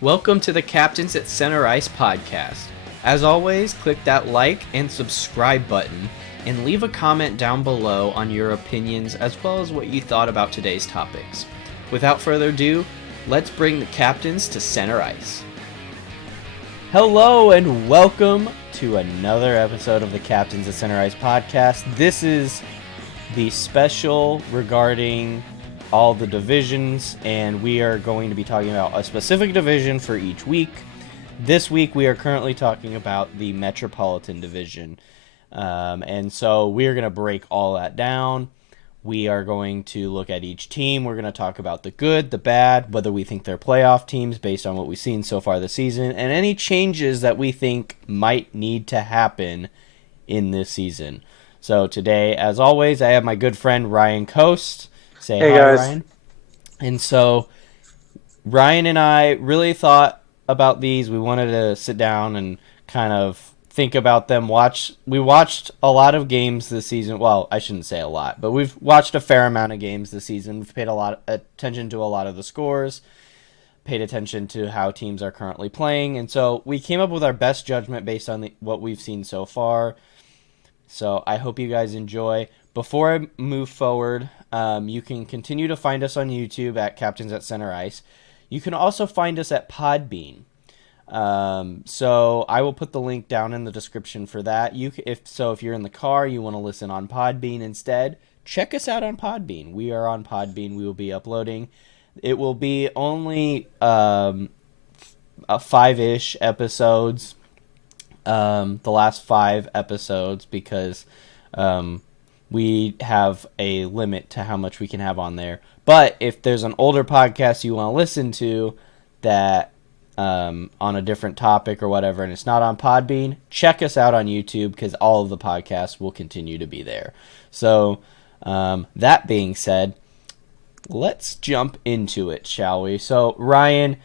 Welcome to the Captains at Center Ice podcast. As always, click that like and subscribe button and leave a comment down below on your opinions as well as what you thought about today's topics. Without further ado, let's bring the captains to center ice. Hello and welcome to another episode of the Captains at Center Ice podcast. This is the special regarding all the divisions, and we are going to be talking about a specific division for each week. This week we are currently talking about the Metropolitan division, and so we are going to break all that down. We are going to look at each team. We're going to talk about the good, the bad, whether we think they're playoff teams based on what we've seen so far this season, and any changes that we think might need to happen in this season. So today, as always, I have my good friend Ryan Coast. Say Hey hi, guys. Ryan. And so Ryan and I really thought about these. We wanted to sit down and kind of think about them. We watched a lot of games this season. Well, I shouldn't say a lot, but we've watched a fair amount of games this season. We've paid a lot of attention to a lot of the scores, paid attention to how teams are currently playing, and so we came up with our best judgment based on what we've seen so far. So I hope you guys enjoy. Before I move forward, you can continue to find us on YouTube at Captains at Center Ice. You can also find us at Podbean. So I will put the link down in the description for that. If you're in the car, you want to listen on Podbean instead, check us out on Podbean. We are on Podbean. We will be uploading. It will be only 5-ish episodes. The last 5 episodes because we have a limit to how much we can have on there. But if there's an older podcast you want to listen to that on a different topic or whatever, and it's not on Podbean, check us out on YouTube because all of the podcasts will continue to be there. So that being said, let's jump into it, shall we? So Ryan,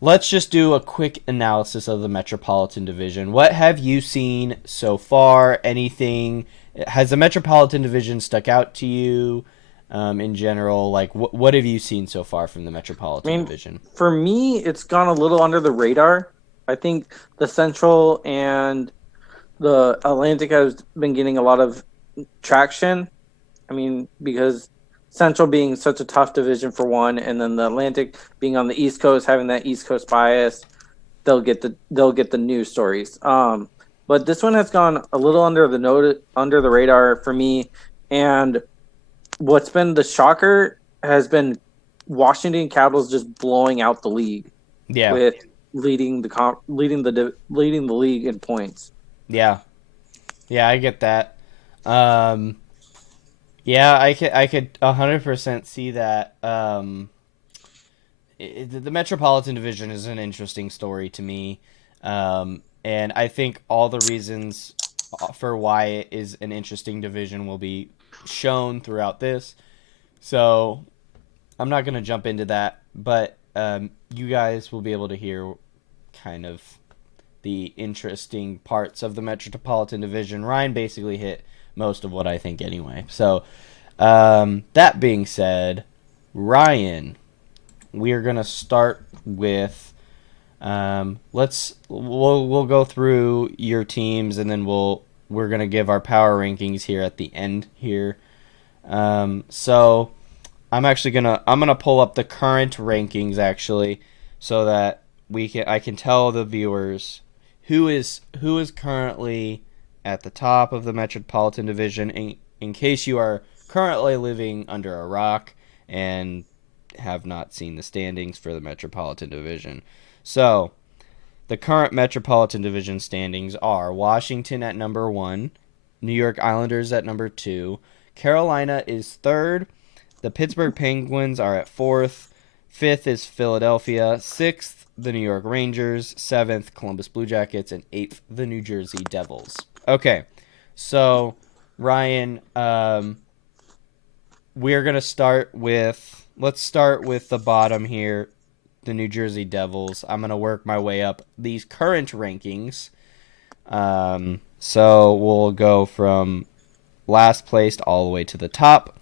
let's just do a quick analysis of the Metropolitan Division. What have you seen so far? Anything? Has the Metropolitan Division stuck out to you in general? Like, what have you seen so far from the Metropolitan Division? For me, it's gone a little under the radar. I think the Central and the Atlantic has been getting a lot of traction. Because Central being such a tough division for one, and then the Atlantic being on the East Coast, having that East Coast bias, they'll get the news stories. But this one has gone a little under the radar for me. And what's been the shocker has been Washington Capitals just blowing out the league. Yeah, with leading the league in points. yeah, I get that. Yeah, I could 100% see that. The Metropolitan Division is an interesting story to me. And I think all the reasons for why it is an interesting division will be shown throughout this. So I'm not going to jump into that, but you guys will be able to hear kind of the interesting parts of the Metropolitan Division. Ryan basically hit most of what I think anyway. So that being said, Ryan, we are going to start with we'll go through your teams, and then we're gonna give our power rankings here at the end here. So I'm gonna pull up the current rankings actually, so that I can tell the viewers who is currently at the top of the Metropolitan Division in case you are currently living under a rock and have not seen the standings for the Metropolitan Division. So, the current Metropolitan Division standings are Washington at number 1, New York Islanders at number 2, Carolina is 3rd, the Pittsburgh Penguins are at 4th, 5th is Philadelphia, 6th, the New York Rangers, 7th, Columbus Blue Jackets, and 8th, the New Jersey Devils. Okay, so, Ryan, we're going to let's start with the bottom here, the New Jersey Devils. I'm going to work my way up these current rankings. So we'll go from last placed all the way to the top.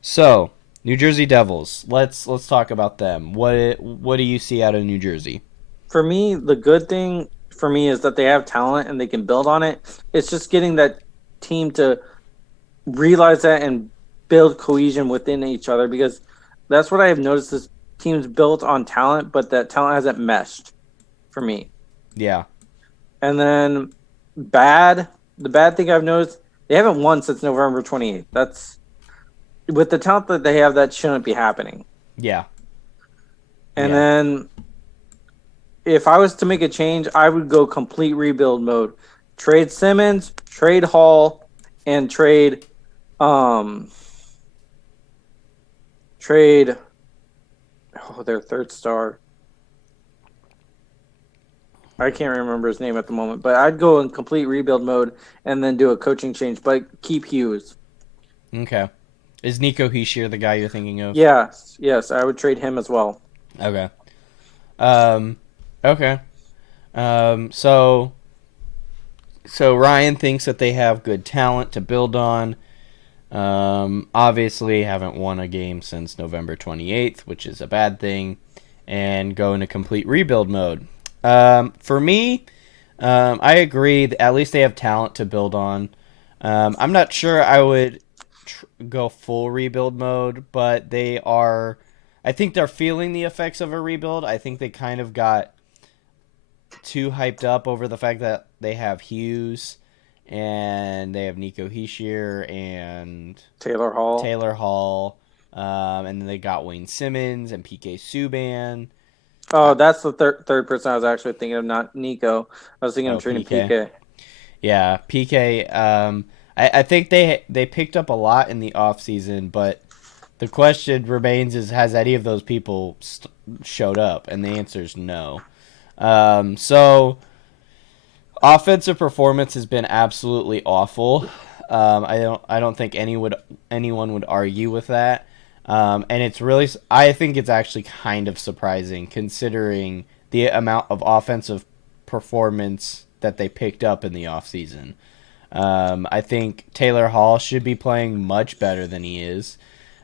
So, New Jersey Devils. Let's talk about them. What do you see out of New Jersey? for me, the good thing for me is that they have talent and they can build on it. It's just getting that team to realize that and build cohesion within each other because that's what I have noticed. This team's built on talent, but that talent hasn't meshed for me. Yeah. And then bad, the bad thing I've noticed, they haven't won since November 28th. That's with the talent that they have, that shouldn't be happening. Yeah. And Yeah. then if I was to make a change, I would go complete rebuild mode. Trade Simmons, trade Hall, and um trade their third star. I can't remember his name at the moment, but I'd go in complete rebuild mode and then do a coaching change, but keep Hughes. Okay. Is Nico Heishier the guy you're thinking of? Yes, yes, I would trade him as well. Okay. Um. Okay. So Ryan thinks that they have good talent to build on. Obviously, haven't won a game since November 28th, which is a bad thing, and go into complete rebuild mode. For me, I agree. At least they have talent to build on. I'm not sure I would go full rebuild mode, but they are. I think they're feeling the effects of a rebuild. I think they kind of got too hyped up over the fact that they have Hughes and they have Nico Heishier and Taylor Hall. Taylor Hall, and then they got Wayne Simmons and PK Subban. Oh, that's the third person I was actually thinking of, not Nico. I was thinking of Oh, trading PK. PK. Yeah, PK. I think they picked up a lot in the offseason, but the question remains: is has any of those people showed up? And the answer is no. So offensive performance has been absolutely awful. I don't think anyone would argue with that. And it's really I think it's actually kind of surprising considering the amount of offensive performance that they picked up in the offseason. I think Taylor Hall should be playing much better than he is.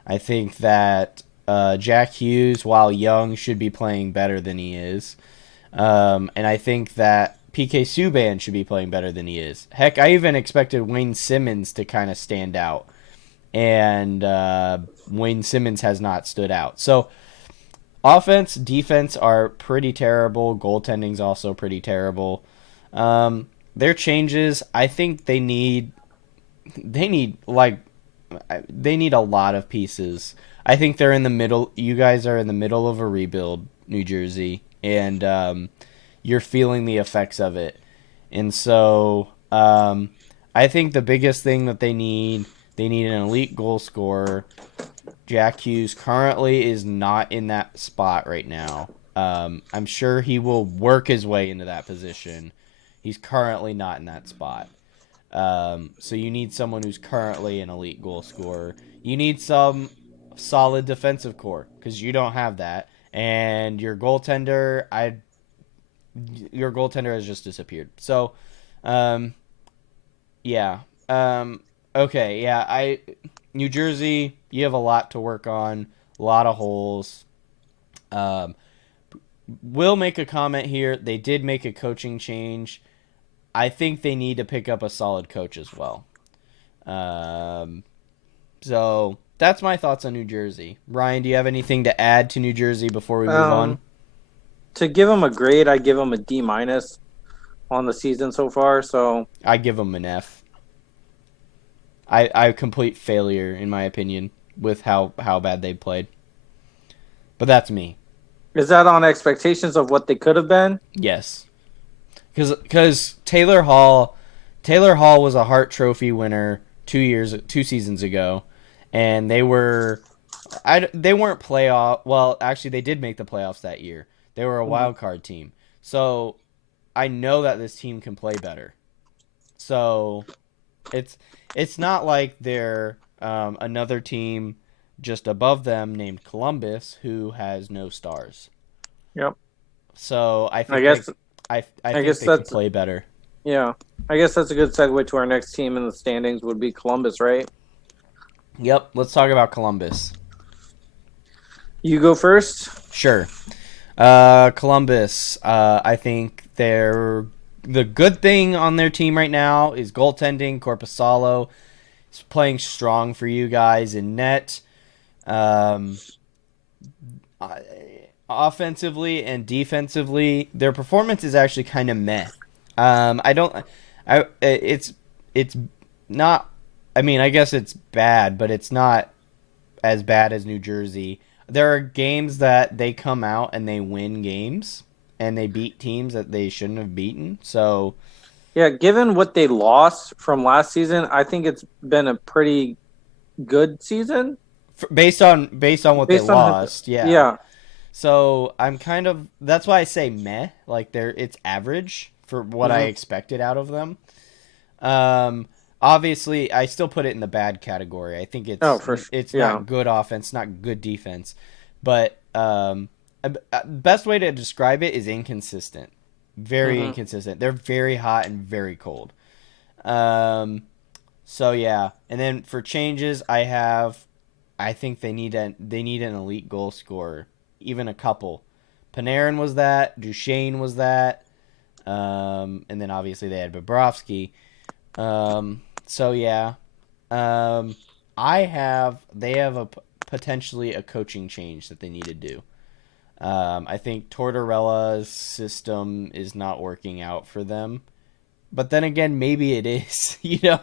I think that Jack Hughes, while young, should be playing better than he is. And I think that PK Subban should be playing better than he is. Heck, I even expected Wayne Simmons to kind of stand out. And Wayne Simmons has not stood out. So, offense, defense are pretty terrible. Goaltending's also pretty terrible. Their changes, I think they need like they need a lot of pieces. I think they're in the middle. You guys are in the middle of a rebuild, New Jersey, and you're feeling the effects of it. And so, I think the biggest thing that they need an elite goal scorer. Jack Hughes currently is not in that spot right now. I'm sure he will work his way into that position. He's currently not in that spot. So you need someone who's currently an elite goal scorer. You need some solid defensive core because you don't have that, and your goaltender has just disappeared. So, um, yeah, okay, yeah, New Jersey, you have a lot to work on, a lot of holes. Um, will make a comment here. They did make a coaching change. I think they need to pick up a solid coach as well. Um, so that's my thoughts on New Jersey. Ryan, do you have anything to add to New Jersey before we move on? Um, to give him a grade, I give him a D minus on the season so far. So I give them an F. I complete failure in my opinion with how bad they played. But that's me. is that on expectations of what they could have been? Yes, because Taylor Hall was a Hart Trophy winner 2 seasons ago, and they weren't playoff. Well, actually, they did make the playoffs that year. They were a Mhm. wild card team, so I know that this team can play better. So it's it's not like they're another team just above them named Columbus who has no stars. Yep. So I guess I I think guess they can that's play better. yeah. I guess that's a good segue to our next team in the standings would be Columbus, right? Yep, let's talk about Columbus. You go first. Sure. Columbus. I think the good thing on their team right now is goaltending. Corpusalo is playing strong for you guys in net. Um, uh, Offensively and defensively, their performance is actually kind of meh. I don't. It's not. I mean, I guess it's bad, but it's not as bad as New Jersey. There are games that they come out and they win games and they beat teams that they shouldn't have beaten. So Yeah, given what they lost from last season, I think it's been a pretty good season based on what they based on lost, yeah. yeah. So I'm kind of that's why I say meh. Like it's average for what I Hmm. expected out of them. Um, Obviously, I still put it in the bad category. I think Oh, it's yeah. not good offense, not good defense, but best way to describe it is inconsistent. Very Hmm. inconsistent. They're very hot and very cold. Um, so yeah, and then for changes, I think they need an elite goal scorer, even a couple. Panarin was that. Duchesne was that. And then obviously they had Bobrovsky. So yeah, um, they have potentially a coaching change that they need to do. I think Tortorella's system is not working out for them. But then again, maybe it is.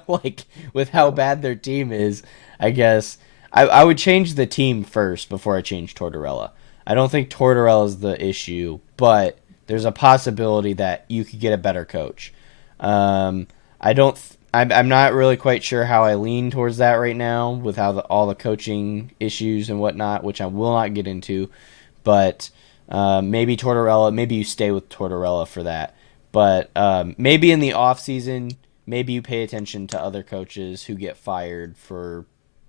Like with how bad their team is, I guess I would change the team first before I change Tortorella. I don't think Tortorella is the issue, but there's a possibility that you could get a better coach. I don't. I'm not really quite sure how I lean towards that right now with how all the coaching issues and whatnot, which I will not get into. But maybe Tortorella. Maybe you stay with Tortorella for that. But maybe in the off season, maybe you pay attention to other coaches who get fired for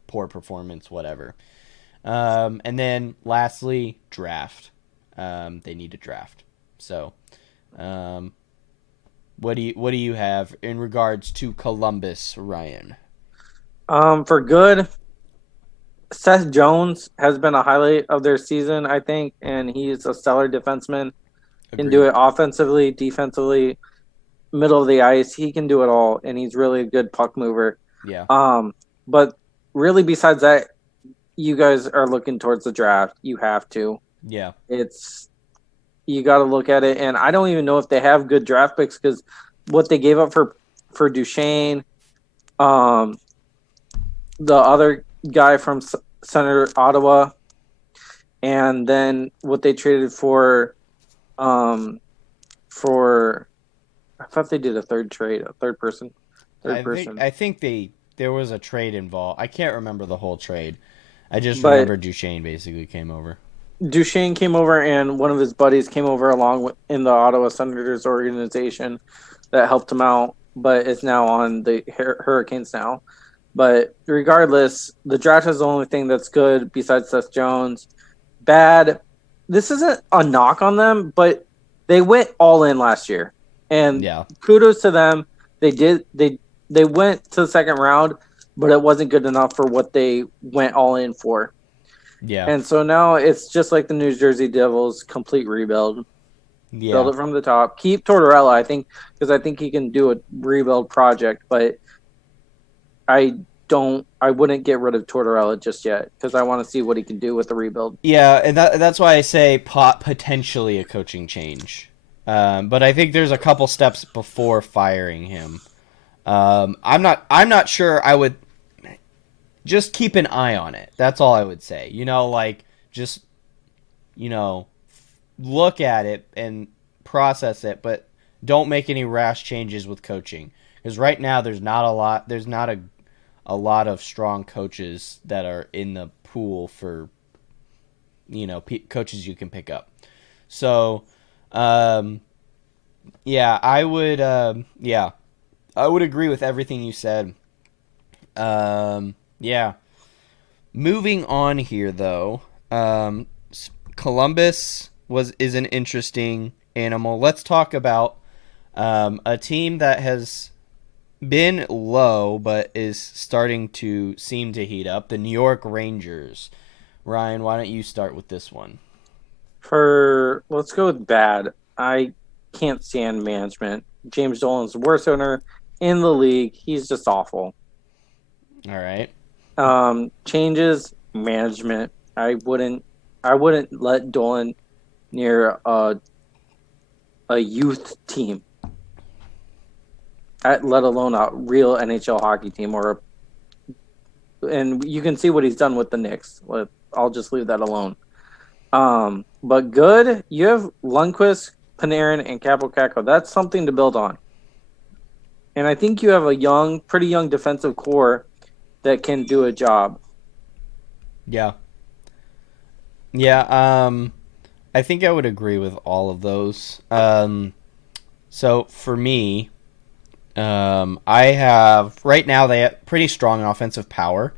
poor performance, whatever. And then lastly, draft. They need to draft. So, um, what do you have in regards to Columbus, Ryan? For good, Seth Jones has been a highlight of their season, I think, and he's a stellar defenseman. Can do Agreed. it offensively, defensively, middle of the ice. He can do it all, and he's really a good puck mover. Yeah. Um, but really, besides that, you guys are looking towards the draft. You have to. Yeah. It's you got to look at it, and I don't even know if they have good draft picks because what they gave up for Duchesne, um, the other guy from Senator Ottawa, and then what they traded um, for I thought they did a third trade, a third person. I think there was a trade involved. I can't remember the whole trade. I just But remember Duchesne basically came over. Duchesne came over, and one of his buddies came over along with, in the Ottawa Senators organization that helped him out, but is now on the Hurricanes now. But regardless, the draft is the only thing that's good besides Seth Jones. Bad. This isn't a knock on them, but they went all in last year, and Yeah. kudos to them. They did. They went to the second round, but it wasn't good enough for what they went all in for. Yeah. And so now it's just like the New Jersey Devils, complete rebuild. Build Yeah. it from the top. Keep Tortorella, I think, because I think he can do a rebuild project. But I don't. I wouldn't get rid of Tortorella just yet because I want to see what he can do with the rebuild. Yeah, and that's why I say potentially a coaching change. But I think there's a couple steps before firing him. I'm not sure. I would just keep an eye on it. That's all I would say. Like just you know, look at it and process it, but don't make any rash changes with coaching because right now there's not a lot. There's not a lot of strong coaches that are in the pool for coaches you can pick up. So, um, yeah, I would agree with everything you said. Yeah. Moving on here, though, Columbus is an interesting animal. Let's talk about a team that has been low but is starting to seem to heat up. The New York Rangers. Ryan, why don't you start with this one? For let's go with bad. I can't stand management. James Dolan's the worst owner in the league. He's just awful. All right. Changes management. I wouldn't let Dolan near a youth team, let alone a real NHL hockey team. And you can see what he's done with the Knicks. I'll just leave that alone. But good. You have Lundqvist, Panarin, and Capo Caco. That's something to build on. And I think you have a pretty young defensive core that can do a job. Yeah. Yeah. I think I would agree with all of those. So for me, I have right now they have pretty strong offensive power.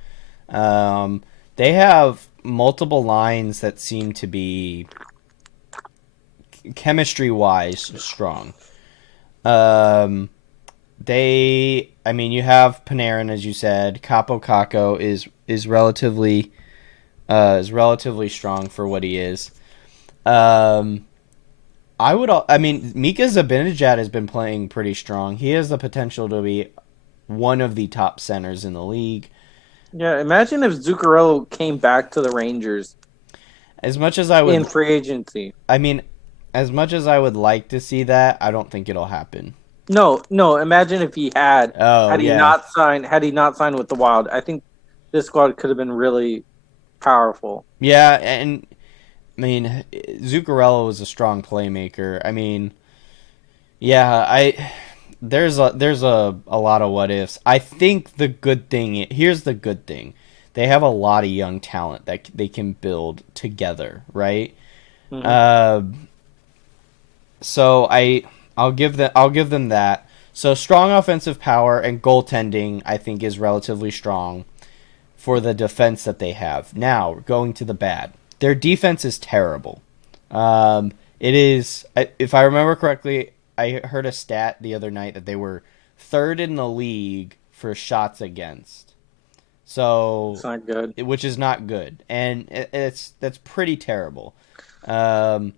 They have multiple lines that seem to be chemistry wise strong. Um, I mean, you have Panarin as you said. Capo Caco is relatively strong for what he is. Um, I mean, Mika Zibanejad has been playing pretty strong. He has the potential to be one of the top centers in the league. Yeah, imagine if Zuccarello came back to the Rangers As much as I in would, free agency. I mean, as much as I would like to see that, I don't think it'll happen. No, no. Imagine if he Oh had he yeah, not signed with the Wild. I think this squad could have been really powerful. yeah, and I mean, Zuccarello was a strong playmaker. I mean, yeah, I there's a lot of what ifs. I think the good thing here's the good thing. They have a lot of young talent that they can build together, right? Hmm. Uh, so I'll give them that. So strong offensive power and goaltending I think is relatively strong for the defense that they have. Now, going to the bad. Their defense is terrible. It is, if I remember correctly, I heard a stat the other night that they were third in the league for shots against. It's So, not good. which is not good, and that's pretty terrible. Um,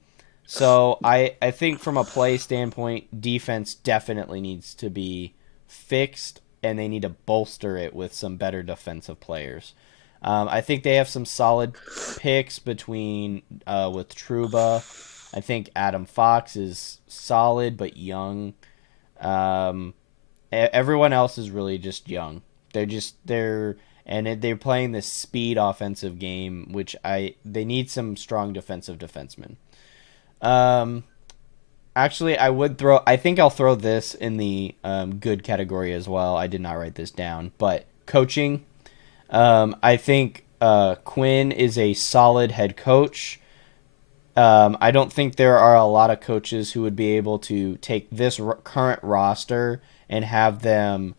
so I think from a play standpoint, defense definitely needs to be fixed, and they need to bolster it with some better defensive players. I think they have some solid picks between with Truba. I think Adam Fox is solid but young. Um, everyone else is really just young. They're playing this speed offensive game, which they need some strong defensive defensemen. Um, actually, I would throw. I think I'll throw this in the good category as well. I did not write this down, but coaching. I think Quinn is a solid head coach. I don't think there are a lot of coaches who would be able to take this current roster and have them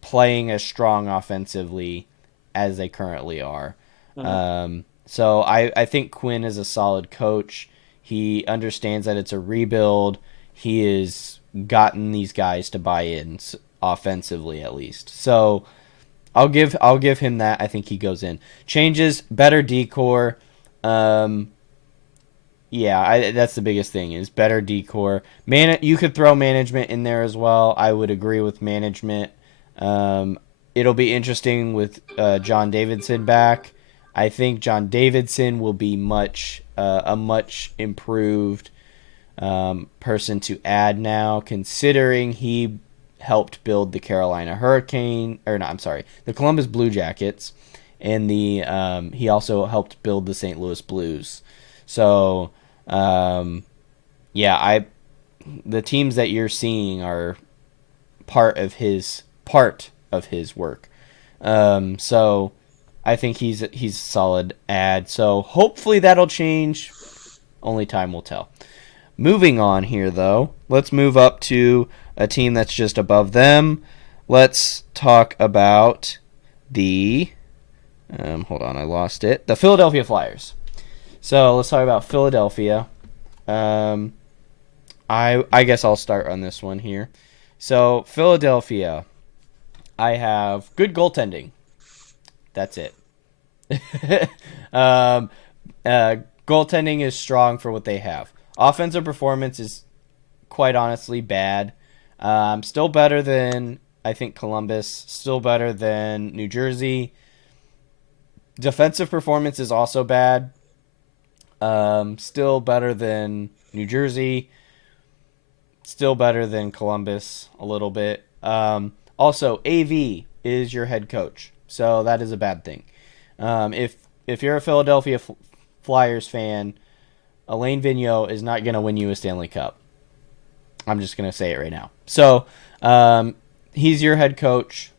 playing as strong offensively as they currently are. Hmm. So I think Quinn is a solid coach. He understands that it's a rebuild. He has gotten these guys to buy in offensively at least. So I'll give him that. I think he goes in. Changes, better decor. Um, yeah, that's the biggest thing is better decor. You could throw management in there as well. I would agree with management. Um, it'll be interesting with John Davidson back. I think John Davidson will be a much improved person to add now, considering he helped build the Carolina Hurricane, or no, I'm sorry, the Columbus Blue Jackets, and he also helped build the St. Louis Blues. So um, yeah, I the teams that you're seeing are part of his work. So I think he's a solid ad. So hopefully that'll change. Only time will tell. Moving on here, though, let's move up to a team that's just above them. Let's talk about the. Hold on, I lost it. The Philadelphia Flyers. So let's talk about Philadelphia. Um, I guess I'll start on this one here. So Philadelphia, I have good goaltending. That's it. um, uh, Goaltending is strong for what they have. Offensive performance is quite honestly bad. Still better than I think Columbus. Still better than New Jersey. Defensive performance is also bad. Still better than New Jersey. Still better than Columbus a little bit. Also, AV is your head coach, so that is a bad thing. If you're a Philadelphia Flyers fan, Alain Vigneault is not going to win you a Stanley Cup. I'm just going to say it right now. So he's your head coach.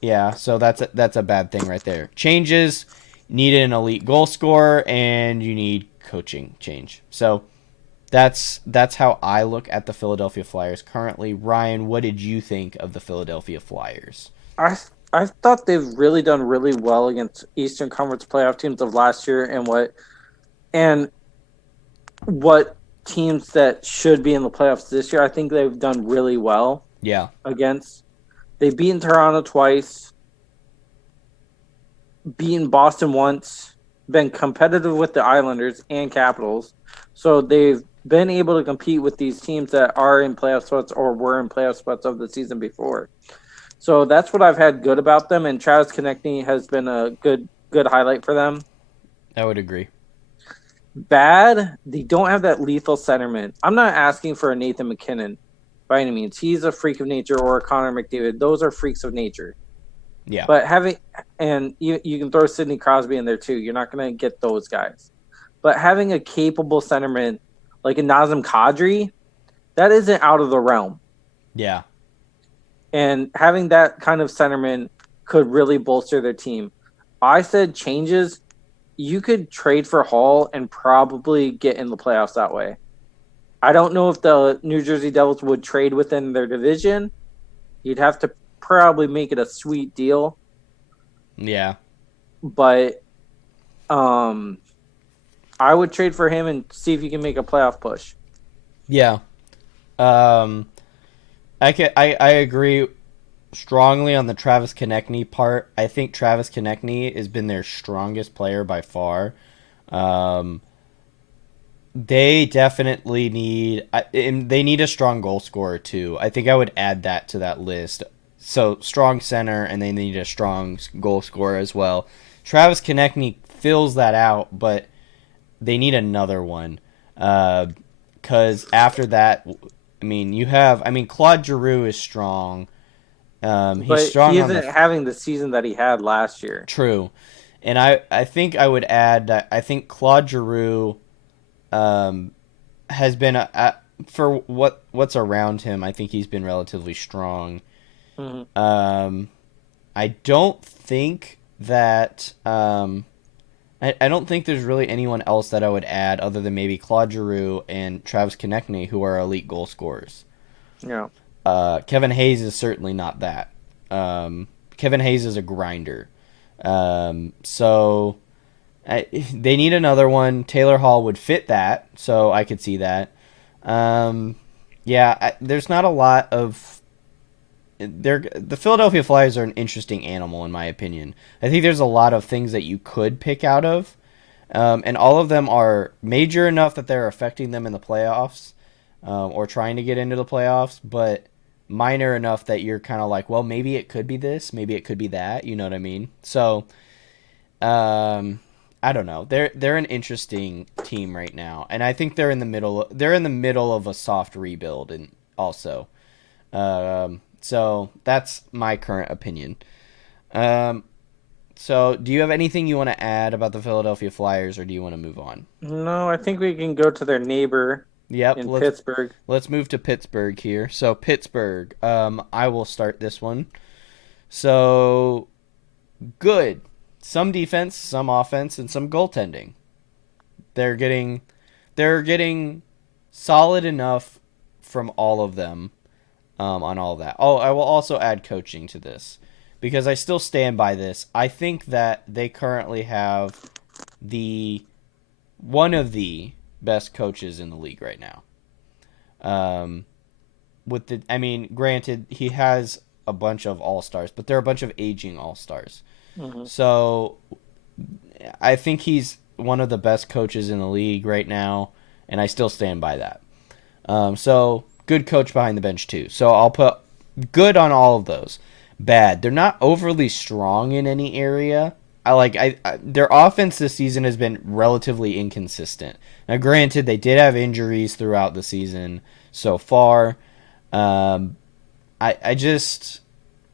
Yeah, so that's a bad thing right there. Changes, need an elite goal scorer, and you need coaching change. So that's how I look at the Philadelphia Flyers currently. Ryan, what did you think of the Philadelphia Flyers? I I thought they've really done really well against Eastern Conference playoff teams of last year, and what teams that should be in the playoffs this year. I think they've done really well Yeah, against. They've beaten Toronto twice, beaten Boston once, been competitive with the Islanders and Capitals. So they've been able to compete with these teams that are in playoff spots or were in playoff spots of the season before. So that's what I've had good about them, and Travis Konechny has been a good highlight for them. I would agree. Bad, they don't have that lethal centerman. I'm not asking for a Nathan McKinnon by any means. He's a freak of nature, or a Connor McDavid. Those are freaks of nature. Yeah, But you can throw Sidney Crosby in there too. You're not going to get those guys. But having a capable centerman like a Nazem Kadri, that isn't out of the realm. yeah, And having that kind of centerman could really bolster their team. I said changes. You could trade for Hall and probably get in the playoffs that way. I don't know if the New Jersey Devils would trade within their division. You'd have to probably make it a sweet deal, yeah, but I would trade for him and see if you can make a playoff push. yeah. Um, I agree strongly on the Travis Konechny part. I think Travis Konechny has been their strongest player by far. Um, they definitely need they need a strong goal scorer too. I think I would add that to that list. So strong center, and they need a strong goal scorer as well. Travis Konechny fills that out, but they need another one. Because after that, I mean, Claude Giroux is strong. He's But he strong on isn't the having the season that he had last year. true, and I think I would add that I think Claude Giroux um, has been for what's around him. I think he's been relatively strong. Mm-hmm. I don't think that I don't think there's really anyone else that I would add other than maybe Claude Giroux and Travis Konechny, who are elite goal scorers. Yeah. Kevin Hayes is certainly not that. Kevin Hayes is a grinder. So they need another one. Taylor Hall would fit that, so I could see that. There's not a lot of. The Philadelphia Flyers are an interesting animal, in my opinion. I think there's a lot of things that you could pick out of, and all of them are major enough that they're affecting them in the playoffs, or trying to get into the playoffs, but minor enough that you're kind of like, well, maybe it could be this, maybe it could be that. You know what I mean? So, I don't know. They're an interesting team right now, and I think they're in the middle. They're in the middle of a soft rebuild, and also, so that's my current opinion. Um, so do you have anything you want to add about the Philadelphia Flyers, or do you want to move on? No, I think we can go to their neighbor Yep, in Pittsburgh. let's move to Pittsburgh here. So Pittsburgh, I will start this one. So good. Some defense, some offense, and some goaltending. They're getting they're getting solid enough from all of them, on all of that. Oh, I will also add coaching to this because I still stand by this. I think that they currently have the one of the best coaches in the league right now. Um, I mean, granted, he has a bunch of all stars, but they're a bunch of aging all stars. Mm-hmm. So I think he's one of the best coaches in the league right now, and I still stand by that. So good coach behind the bench too. So I'll put good on all of those. Bad. They're not overly strong in any area. Their offense this season has been relatively inconsistent. Now, granted, they did have injuries throughout the season so far. Um, I just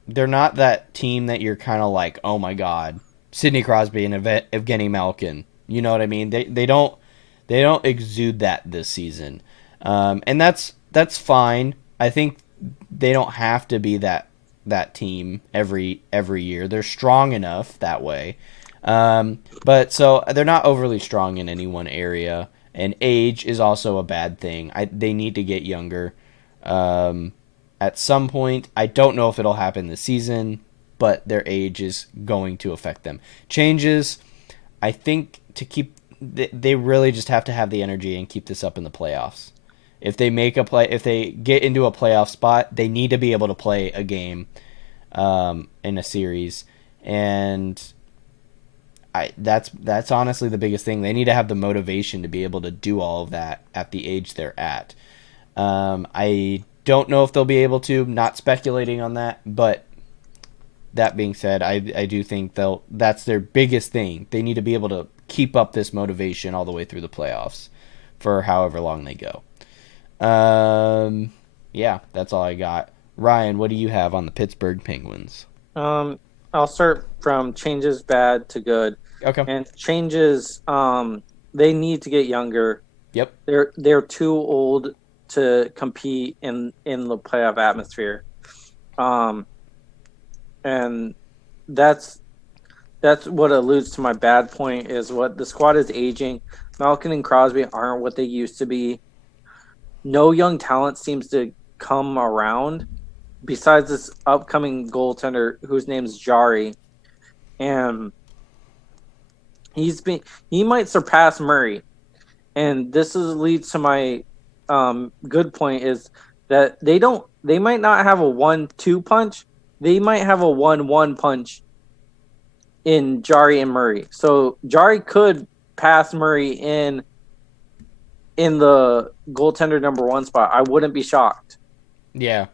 they're not that team that you're kind of like, oh my god, Sidney Crosby and Evgeny Malkin. You know what I mean? They don't exude that this season, and that's fine. I think they don't have to be that team every year. They're strong enough that way, but so they're not overly strong in any one area. And age is also a bad thing. They need to get younger. Um, at some point. I don't know if it'll happen this season, but their age is going to affect them. Changes, I think, to keep. They really just have to have the energy and keep this up in the playoffs. If they get into a playoff spot, they need to be able to play a game in a series, and that's honestly the biggest thing. They need to have the motivation to be able to do all of that at the age they're at. I don't know if they'll be able to. Not speculating on that, but that being said, I do think that's their biggest thing. They need to be able to keep up this motivation all the way through the playoffs for however long they go. Um, yeah, that's all I got. Ryan, what do you have on the Pittsburgh Penguins? Um, I'll start from changes bad to good, Okay. and changes. They need to get younger. Yep. They're too old to compete in the playoff atmosphere. Um, and that's that's what alludes to my bad point is what the squad is aging. Malkin and Crosby aren't what they used to be. No young talent seems to come around besides this upcoming goaltender whose name's Jari, and he might surpass Murray. And this leads to my good point is that they might not have a 1-2 punch, they might have a 1-1 punch in Jari and Murray. So Jari could pass Murray in the goaltender number one spot. I wouldn't be shocked. Yeah.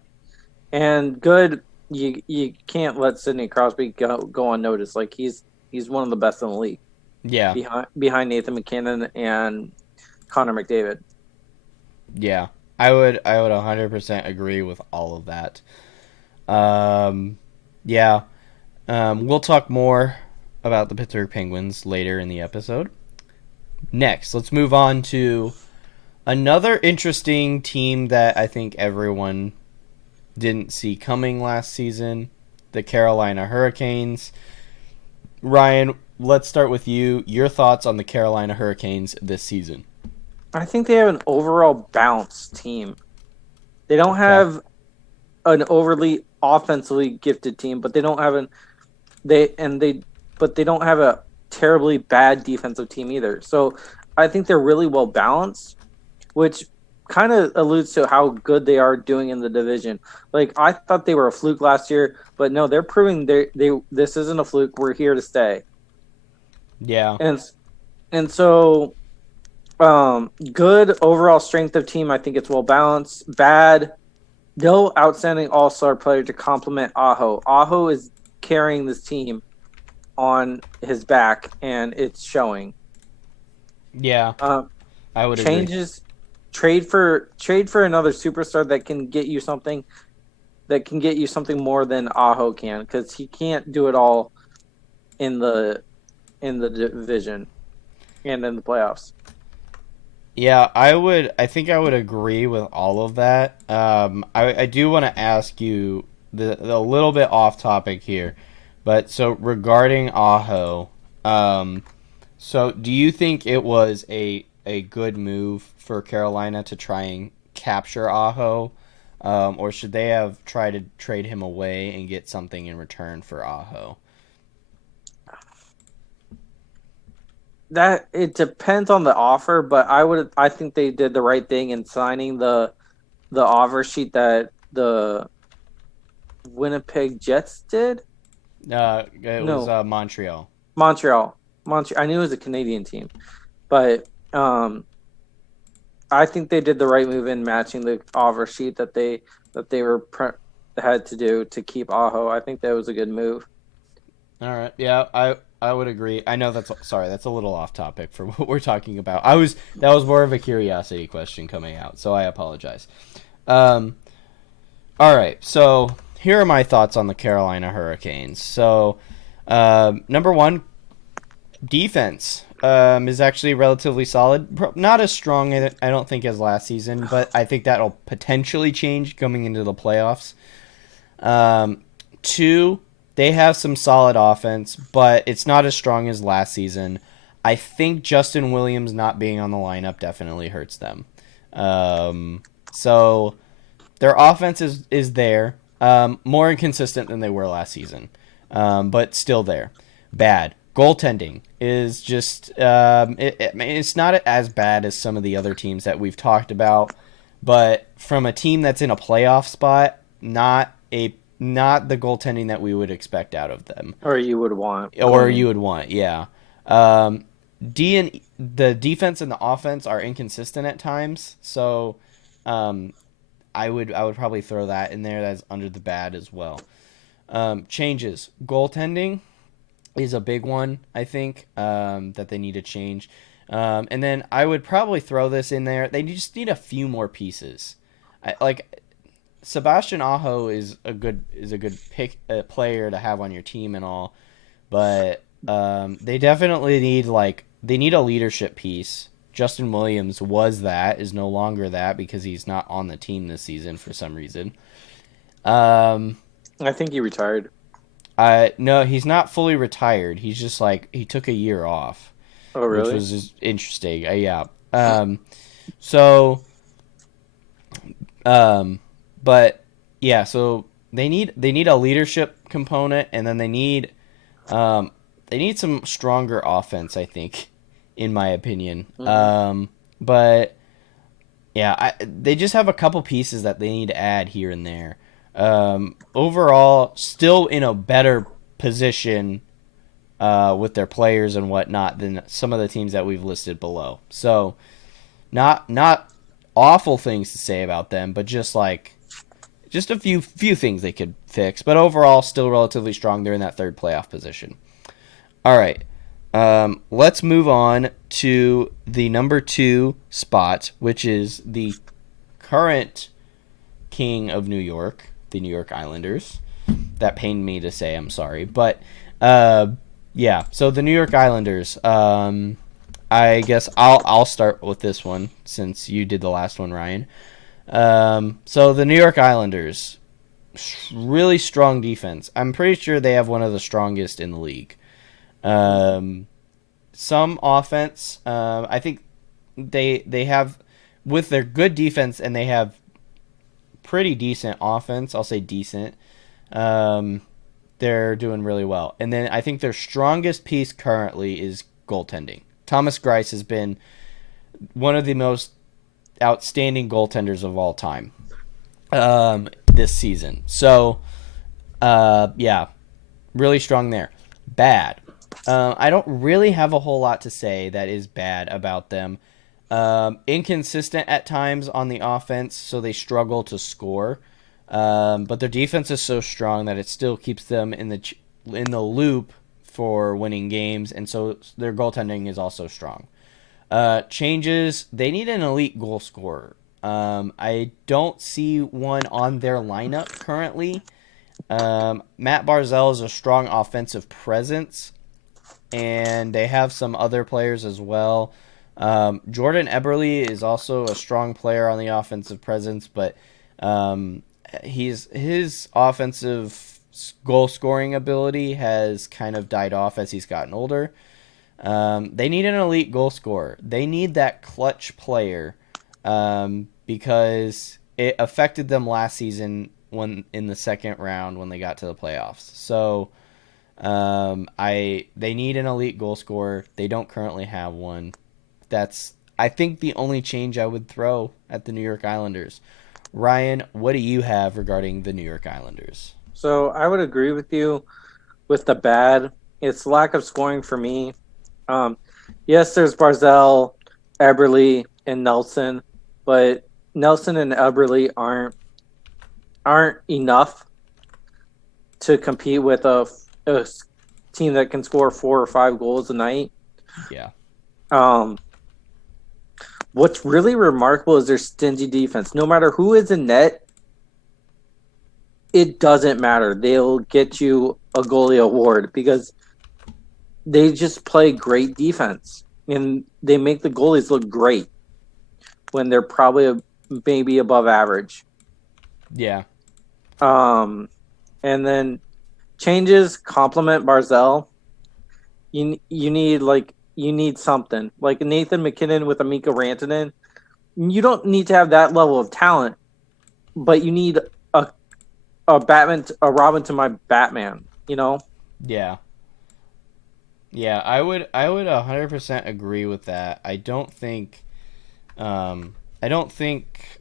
And good, you can't let Sidney Crosby go unnoticed. Like he's one of the best in the league Yeah. behind Nathan McKinnon and Connor McDavid. Yeah. I would 100% agree with all of that. Um, yeah. We'll talk more about the Pittsburgh Penguins later in the episode. Next, let's move on to another interesting team that I think everyone didn't see coming last season, the Carolina Hurricanes. Ryan, let's start with you. Your thoughts on the Carolina Hurricanes this season? I think they have an overall balanced team. They don't Okay. have an overly offensively gifted team, but they don't have an they and they but they don't have a terribly bad defensive team either. So I think they're really well balanced, which kind of alludes to how good they are doing in the division. Like I thought they were a fluke last year, but no, they're proving they this isn't a fluke. We're here to stay. Yeah. And and so good overall strength of team. I think it's well balanced. Bad, no outstanding all-star player to complement Aho. Aho is carrying this team on his back, and it's showing. Yeah. Um, I would agree. changes, trade for another superstar that can get you something more than Aho can, because he can't do it all in the division and in the playoffs. Yeah, I think I would agree with all of that. I do want to ask you the little bit off topic here, but so regarding Aho, so do you think it was a good move for Carolina to try and capture Aho, or should they have tried to trade him away and get something in return for Aho? That it depends on the offer, but I think they did the right thing in signing the offer sheet that the Winnipeg Jets did. It was No, Montreal. Montreal. Montreal. I knew it was a Canadian team, but I think they did the right move in matching the offer sheet that they had to do to keep Aho. I think that was a good move. All right. Yeah, I would agree. I know that's sorry, that's a little off topic for what we're talking about. I was that was more of a curiosity question coming out, so I apologize. Um all right. So, here are my thoughts on the Carolina Hurricanes. So, number 1, defense is actually relatively solid. Not as strong, I don't think, as last season, but I think that'll potentially change coming into the playoffs. Um, 2, they have some solid offense, but it's not as strong as last season. I think Justin Williams not being on the lineup definitely hurts them. So their offense is there, more inconsistent than they were last season, but still there. Bad goaltending is just it's not as bad as some of the other teams that we've talked about, but from a team that's in a playoff spot, not the goaltending that we would expect out of them, Or you would want or going you in. would want. Yeah, um, the defense and the offense are inconsistent at times, so um, I would probably throw that in there. That's under the bad as well. Changes goaltending is a big one. I think that they need to change. And then I would probably throw this in there. They just need a few more pieces. Like Sebastian Aho is a good pick player to have on your team and all, but they definitely need they need a leadership piece. Justin Williams was that, is no longer that because he's not on the team this season for some reason. Um, I think he retired. no, he's not fully retired. He's just he took a year off, Oh, which really? was just interesting. Yeah. So um, but yeah, so they need a leadership component, and then they need some stronger offense. I think, in my opinion. Hmm. But yeah, they just have a couple pieces that they need to add here and there. Overall, still in a better position with their players and whatnot than some of the teams that we've listed below. So not awful things to say about them, but just a few things they could fix. But overall, still relatively strong. They're in that third playoff position. All right. Let's move on to the number 2 spot, which is the current king of New York, the New York Islanders. That pained me to say. I'm sorry, but uh, yeah. So the New York Islanders. I guess I'll start with this one since you did the last one, Ryan. So the New York Islanders, really strong defense. I'm pretty sure they have one of the strongest in the league. Um, some offense. I think they have with their good defense, and they have pretty decent offense. I'll say decent. Um, they're doing really well. And then I think their strongest piece currently is goaltending. Thomas Greiss has been one of the most outstanding goaltenders of all time this season. So, yeah, really strong there. Bad. I don't really have a whole lot to say that is bad about them. Inconsistent at times on the offense, so they struggle to score. But their defense is so strong that it still keeps them in the loop for winning games, and so their goaltending is also strong. Changes. They need an elite goal scorer. I don't see one on their lineup currently. Matt Barzell is a strong offensive presence, and they have some other players as well. Jordan Eberle is also a strong player on the offensive presence, but um, his offensive goal scoring ability has kind of died off as he's gotten older. They need an elite goal scorer. They need that clutch player because it affected them last season when in the second round when they got to the playoffs. So I they need an elite goal scorer. They don't currently have one. That's I think the only change I would throw at the New York Islanders. Ryan, what do you have regarding the New York Islanders? So I would agree with you with the bad. It's lack of scoring for me. Um, yes, there's Barzell, Eberle, and Nelson, but Nelson and Eberle aren't enough to compete with a team that can score 4 or 5 goals a night. Yeah. Um, what's really remarkable is their stingy defense. No matter who is in net, it doesn't matter. They'll get you a goalie award because they just play great defense and they make the goalies look great when they're probably maybe above average. Yeah. Um, and then changes complement Barzell. You need something like Nathan McKinnon with Amika Rantanen. You don't need to have that level of talent, but you need a a Robin to my Batman. You know, Yeah. Yeah, I would 100% agree with that. I don't think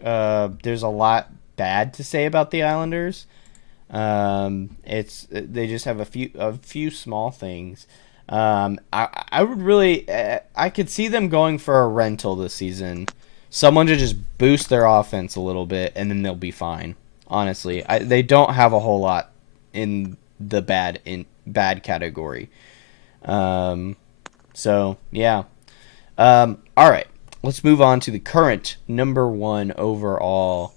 there's a lot bad to say about the Islanders. It's they just have a few small things. I would really I could see them going for a rental this season. Someone to just boost their offense a little bit, and then they'll be fine. Honestly, they don't have a whole lot in the bad category. Um, so yeah. All right, let's move on to the current number one overall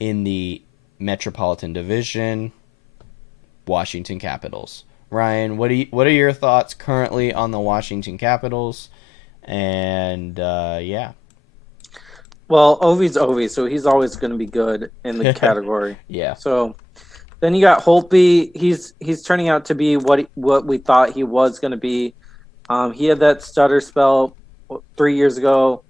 in the Metropolitan Division, Washington Capitals. Ryan, what are your thoughts currently on the Washington Capitals? And yeah, well, Ovi's Ovi, so he's always going to be good in the category. yeah, So then you got Holtby. He's turning out to be what we thought he was going to be. He had that stutter spell 3 years ago,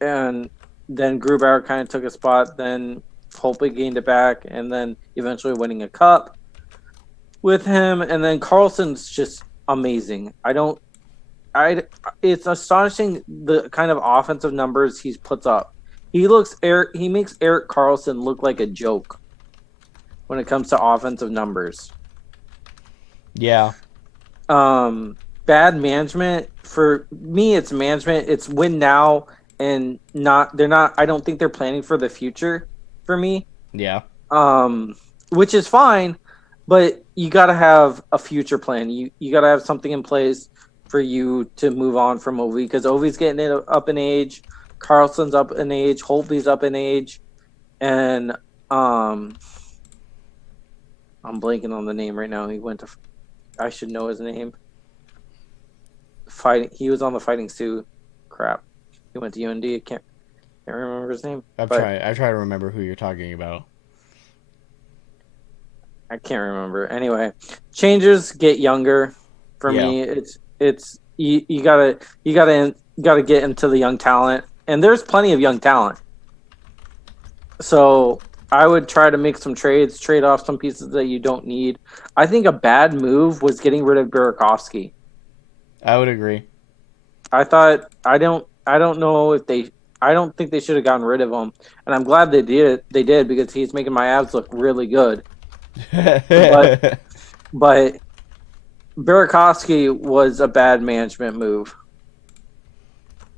and then Grubauer kind of took a spot. Then Holtby gained it back, and then eventually winning a cup with him. And then Carlson's just amazing. I don't. I. It's astonishing the kind of offensive numbers he puts up. He makes Eric Carlson look like a joke when it comes to offensive numbers. yeah, Bad management for me. It's management. It's win now and not. They're not. I don't think they're planning for the future for me. yeah, Um, which is fine, but you got to have a future plan. You got to have something in place for you to move on from Ovi because Ovi's getting it up in age. Carlson's up in age. Holtby's up in age, and um, I'm blanking on the name right now. He went to. I should know his name. Fighting. He was on the Fighting Sioux. Crap. He went to UND. Can't remember his name, but I try to remember who you're talking about. I can't remember. Anyway, changes get younger. For Yeah, me, it's you gotta get into the young talent, and there's plenty of young talent. So I would try to make some trades, trade off some pieces that you don't need. I think a bad move was getting rid of Burakovsky. I would agree. I thought I don't know if they I don't think they should have gotten rid of him, and I'm glad they did. They did because he's making my abs look really good. But but Burakovsky was a bad management move.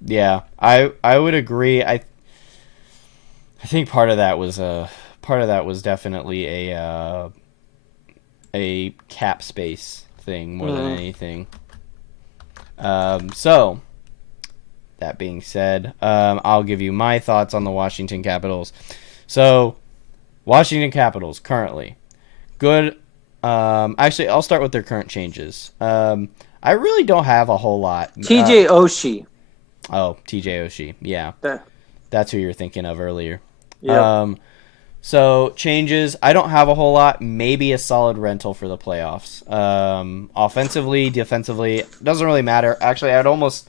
Yeah, I would agree. I think part of that was definitely a cap space thing more than Mm-hmm. anything. So that being said, I'll give you my thoughts on the Washington Capitals. So Washington Capitals currently good. Actually, I'll start with their current changes. I really don't have a whole lot. TJ Oshie. Oh, TJ Oshie. Yeah, That, that's who you're thinking of earlier. yep. Um, So changes. I don't have a whole lot. Maybe a solid rental for the playoffs. Offensively, defensively, doesn't really matter. Actually, I'd almost,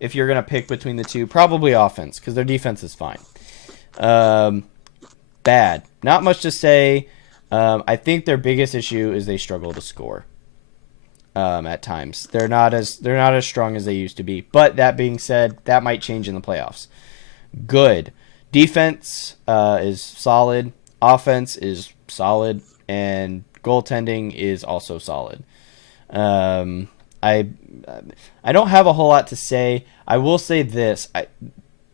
if you're gonna pick between the two, probably offense because their defense is fine. Um, Bad. Not much to say. I think their biggest issue is they struggle to score. At times, they're not as strong as they used to be. But that being said, that might change in the playoffs. Good. Defense is solid. Offense is solid, and goaltending is also solid. Um, I I don't have a whole lot to say. I will say this: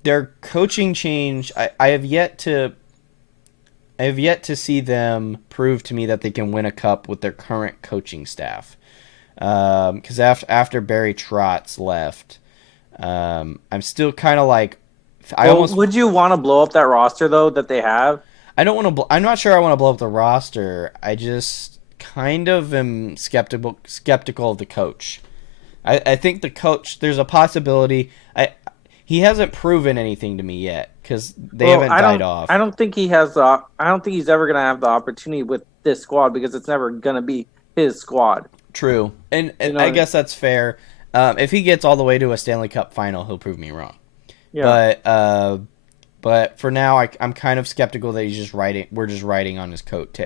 their coaching change. I have yet to see them prove to me that they can win a cup with their current coaching staff. Because after Barry Trotz left, I'm still kind of like I Well, almost would you want to blow up that roster though that they have? I don't want to. I'm not sure I want to blow up the roster. I just kind of am skeptical of the coach. I think the coach. There's a possibility. He hasn't proven anything to me yet because they Well, haven't died I off. don't think he has the. I don't think he's ever going to have the opportunity with this squad because it's never going to be his squad. True, and You know I what I mean? guess that's fair. If he gets all the way to a Stanley Cup final, he'll prove me wrong. Yeah. But for now, I'm kind of skeptical that he's just riding. We're just riding on his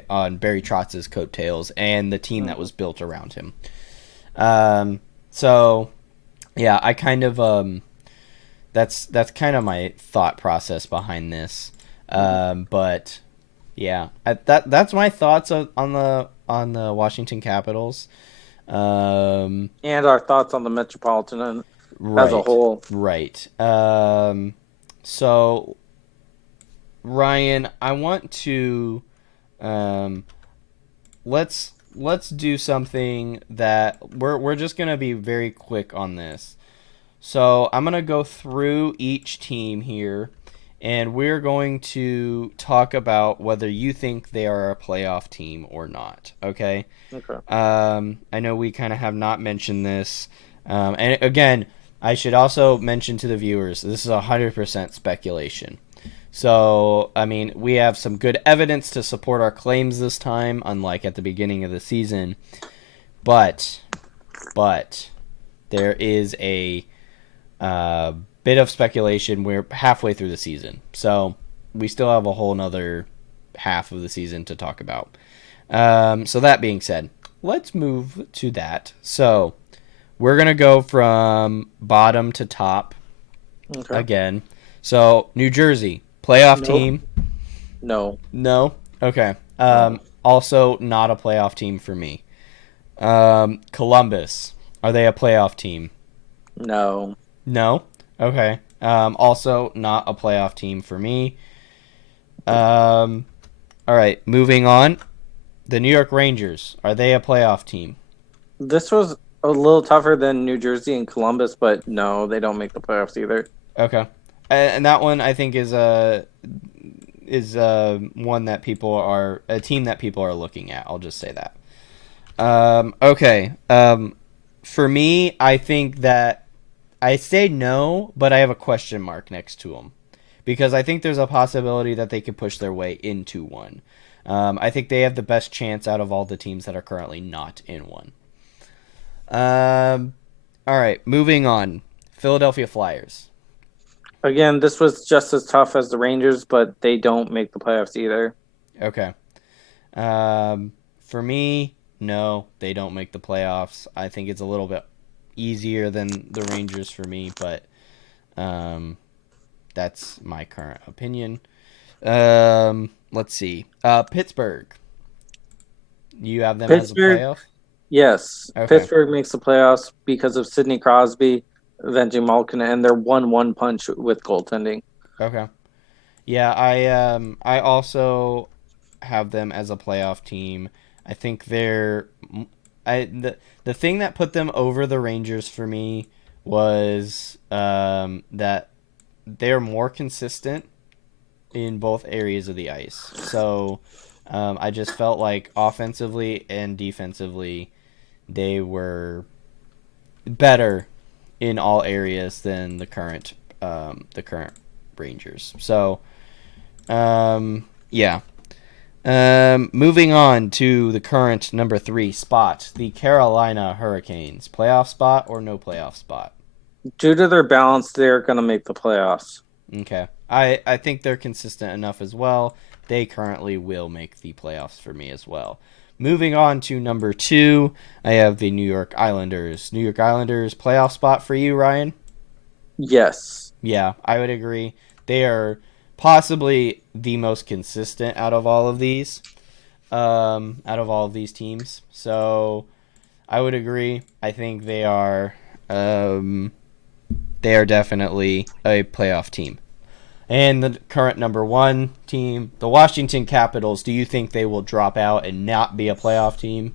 on Barry Trotz's coattails and the team that Mhm. was built around him. So yeah, I kind of that's kind of my thought process behind this. Mhm. But yeah, that's my thoughts on the Washington Capitals. Um, And our thoughts on the Metropolitan as a right, whole. right. So Ryan, I want to um, let's do something that we're just gonna be very quick on this. So I'm gonna go through each team here, and we're going to talk about whether you think they are a playoff team or not. Okay. Okay. I know we kind of have not mentioned this, and again, I should also mention to the viewers this is 100% speculation. So, I mean, we have some good evidence to support our claims this time, unlike at the beginning of the season. But, but there is a uh, bit of speculation. We're halfway through the season, so we still have a whole nother half of the season to talk about. So that being said, let's move to that. So we're gonna go from bottom to top Okay. again. So New Jersey playoff Nope. team. No. No. Okay. No. Also not a playoff team for me. Columbus. Are they a playoff team? No. No. Okay. Also not a playoff team for me. Um, all right. Moving on. The New York Rangers. Are they a playoff team? This was a little tougher than New Jersey and Columbus, but no, they don't make the playoffs either. Okay. And that one I think is one that people are a team that people are looking at. I'll just say that. Okay. For me, I think that I say no, but I have a question mark next to them because I think there's a possibility that they could push their way into one. I think they have the best chance out of all the teams that are currently not in one. Um, all right, moving on. Philadelphia Flyers. Again, this was just as tough as the Rangers, but they don't make the playoffs either. Okay. For me, no, they don't make the playoffs. I think it's a little bit easier than the Rangers for me, but um, that's my current opinion. Let's see. Pittsburgh. You have them as a Pittsburgh, playoff? yes, Okay. Pittsburgh makes the playoffs because of Sidney Crosby, Evander Malkin, and their 1-1 punch with goaltending. Okay. Yeah, I also have them as a playoff team. I think the thing that put them over the Rangers for me was that they're more consistent in both areas of the ice. So I just felt like offensively and defensively they were better in all areas than the current Rangers. So yeah. Moving on to the current number 3 spot, the Carolina Hurricanes. Playoff spot or no playoff spot? Due to their balance, they're going to make the playoffs. Okay. I think they're consistent enough as well. They currently will make the playoffs for me as well. Moving on to number 2, I have the New York Islanders. New York Islanders playoff spot for you, Ryan? Yes. Yeah, I would agree. They are possibly the most consistent out of all of these teams. So I would agree. I think they are definitely a playoff team. And the current number one team, the Washington Capitals, do you think they will drop out and not be a playoff team?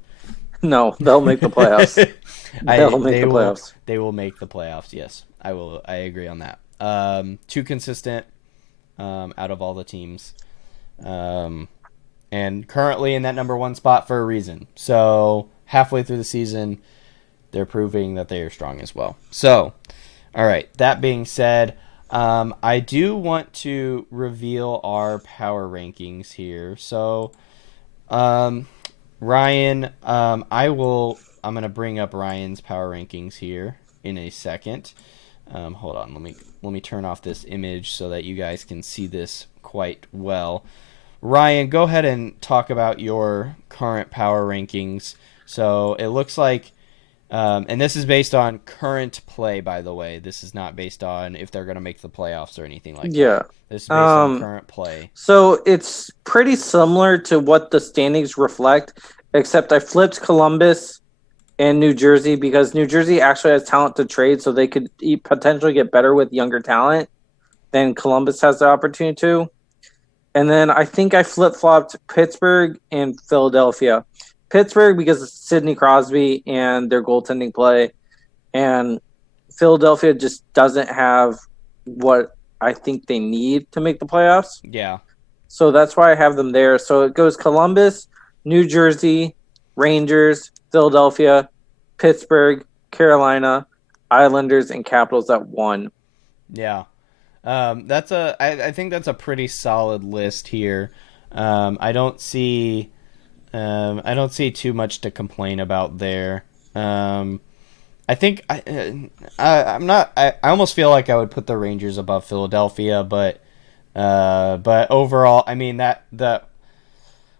No, they'll make the playoffs. I They'll make the playoffs. they will make the playoffs. Yes, I agree on that. Too consistent out of all the teams, um, and currently in that number one spot for a reason. So halfway through the season, they're proving that they are strong as well. So, all right. That being said, I do want to reveal our power rankings here. So, um, Ryan, I'm gonna bring up Ryan's power rankings here in a second. Hold on. Let me turn off this image so that you guys can see this quite well. Ryan, go ahead and talk about your current power rankings. So it looks like, and this is based on current play, by the way. This is not based on if they're going to make the playoffs or anything like that. Yeah. This is based on Um, current play. so it's pretty similar to what the standings reflect, except I flipped Columbus and New Jersey because New Jersey actually has talent to trade, so they could potentially get better with younger talent than Columbus has the opportunity to. And then I think I flip flopped Pittsburgh and Philadelphia. Pittsburgh because of Sidney Crosby and their goaltending play, and Philadelphia just doesn't have what I think they need to make the playoffs. Yeah, So that's why I have them there. So it goes Columbus, New Jersey, Rangers, Philadelphia, Pittsburgh, Carolina, Islanders, and Capitals at one. yeah. I think that's a pretty solid list here. I don't see I don't see too much to complain about there. Um, I think I'm not. I almost feel like I would put the Rangers above Philadelphia, but overall, I mean that the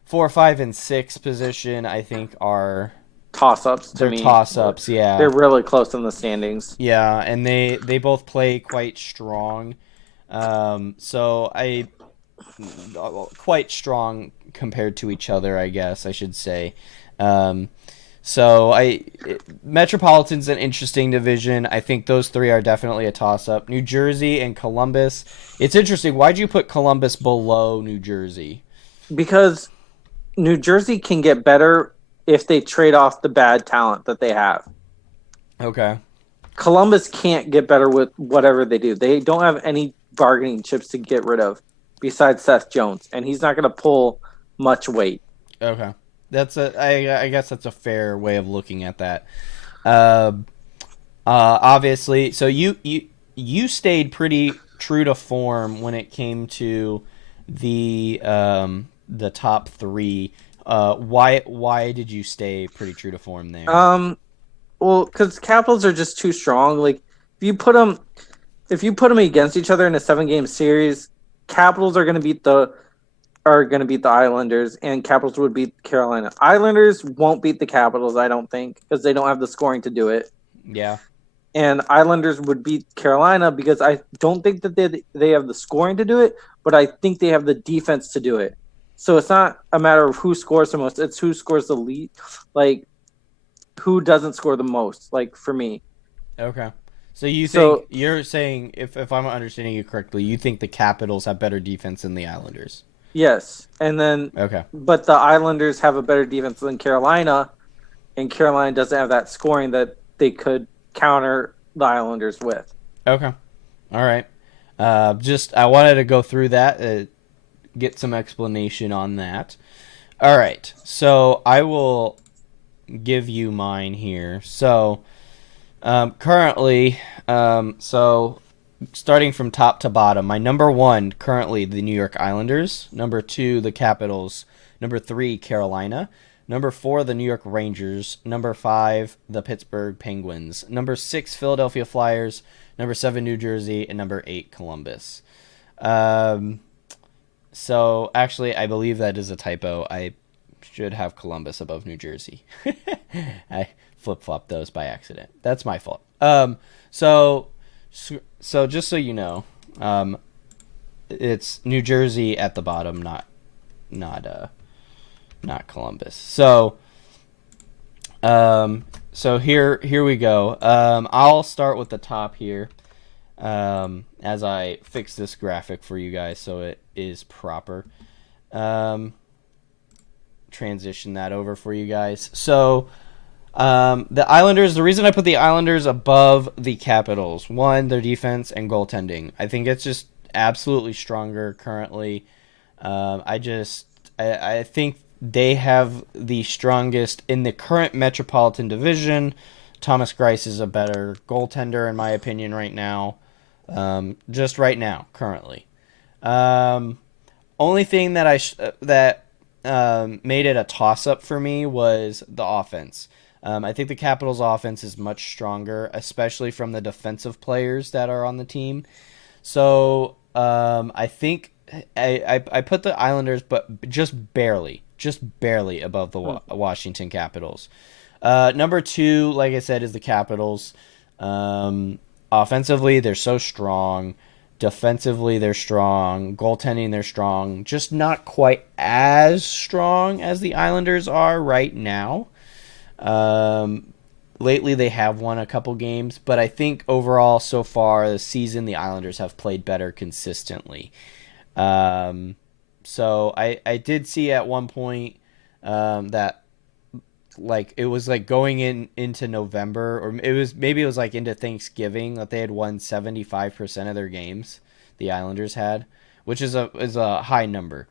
4, 5, and 6 position I think are Toss ups to they're me. toss ups. They're Yeah, really close in the standings. yeah, and they both play quite strong. So I quite strong compared to each other, I guess I should say. Um, Metropolitan's an interesting division. I think those three are definitely a toss up. New Jersey and Columbus. It's interesting. Why'd you put Columbus below New Jersey? Because New Jersey can get better if they trade off the bad talent that they have. Okay. Columbus can't get better with whatever they do. They don't have any bargaining chips to get rid of besides Seth Jones, and he's not going to pull much weight. Okay. I guess that's a fair way of looking at that. Uh, Obviously, so you stayed pretty true to form when it came to the top three. Why did you stay pretty true to form there? Um, well, because Capitals are just too strong. Like if you put them, if you put them against each other in a 7 game series, Capitals are going to beat the Islanders, and Capitals would beat Carolina. Islanders won't beat the Capitals, I don't think, because they don't have the scoring to do it. Yeah. And Islanders would beat Carolina because I don't think that they have the scoring to do it, but I think they have the defense to do it. So it's not a matter of who scores the most; it's who scores the lead. Like who doesn't score the most. Like for me. Okay. So you think So you're saying if I'm understanding you correctly, you think the Capitals have better defense than the Islanders? yes, and then Okay. but the Islanders have a better defense than Carolina, and Carolina doesn't have that scoring that they could counter the Islanders with. Okay. All right. Just I wanted to go through that, get some explanation on that. All right. So I will give you mine here. So currently, so starting from top to bottom, my number one currently the New York Islanders, number two the Capitals, number three Carolina, number four the New York Rangers, number five the Pittsburgh Penguins, number six Philadelphia Flyers, number seven New Jersey, and number eight Columbus. Um, so actually, I believe that is a typo. I should have Columbus above New Jersey. I flip flopped those by accident. That's my fault. So so just so you know, it's New Jersey at the bottom, not not Columbus. So So here we go. I'll start with the top here. As I fix this graphic for you guys so it is proper. Um, transition that over for you guys. So the Islanders. The reason I put the Islanders above the Capitals, one, their defense and goaltending. I think it's just absolutely stronger currently. I think they have the strongest in the current Metropolitan Division. Thomas Greiss is a better goaltender in my opinion right now. Just right now, currently. Um, only thing that that made it a toss up for me was the offense. I think the Capitals' offense is much stronger, especially from the defensive players that are on the team. So I think I put the Islanders, but just barely above the Mhm. Washington Capitals. Number two, like I said, is the Capitals. Um, offensively, they're so strong. Defensively, they're strong. Goaltending, they're strong. Just not quite as strong as the Islanders are right now. Um, lately, they have won a couple games, but I think overall, so far this season, the Islanders have played better consistently. Um, so I did see at one point that like it was like going into November, or it was like into Thanksgiving, that they had won 75% of their games. The Islanders had, which is a high number.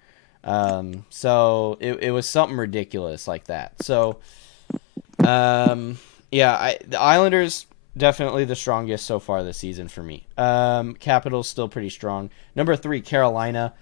So it was something ridiculous like that. So yeah, the Islanders definitely the strongest so far this season for me. Capitals still pretty strong. Number three, Carolina.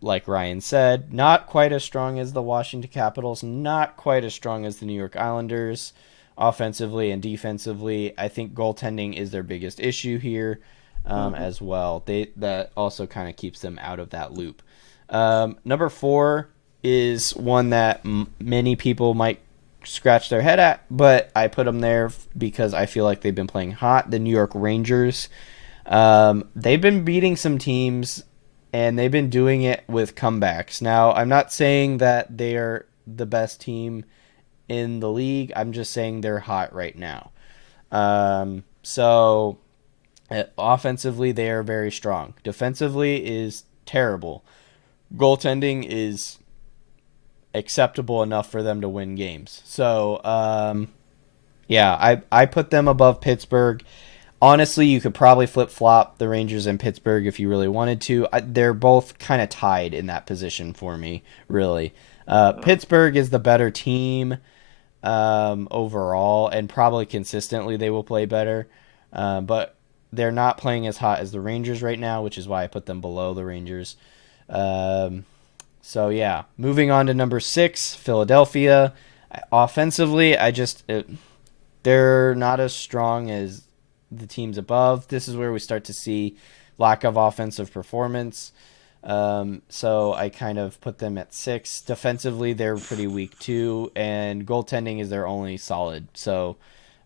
Like Ryan said, not quite as strong as the Washington Capitals, not quite as strong as the New York Islanders, offensively and defensively. I think goaltending is their biggest issue here, Mhm. as well. That also kind of keeps them out of that loop. Number four is one that many people might scratch their head at, but I put them there because I feel like they've been playing hot. The New York Rangers. They've been beating some teams, and they've been doing it with comebacks. Now, I'm not saying that they are the best team in the league. I'm just saying they're hot right now. Offensively, they are very strong. Defensively is terrible. Goaltending is acceptable enough for them to win games. Yeah, I put them above Pittsburgh. Honestly, you could probably flip flop the Rangers and Pittsburgh if you really wanted to. They're both kind of tied in that position for me, really. Pittsburgh is the better team overall, and probably consistently they will play better. But they're not playing as hot as the Rangers right now, which is why I put them below the Rangers. Um, so yeah, moving on to number six, Philadelphia. Offensively, they're not as strong as the teams above. This is where we start to see lack of offensive performance. So I kind of put them at six. Defensively, they're pretty weak too, and goaltending is their only solid. So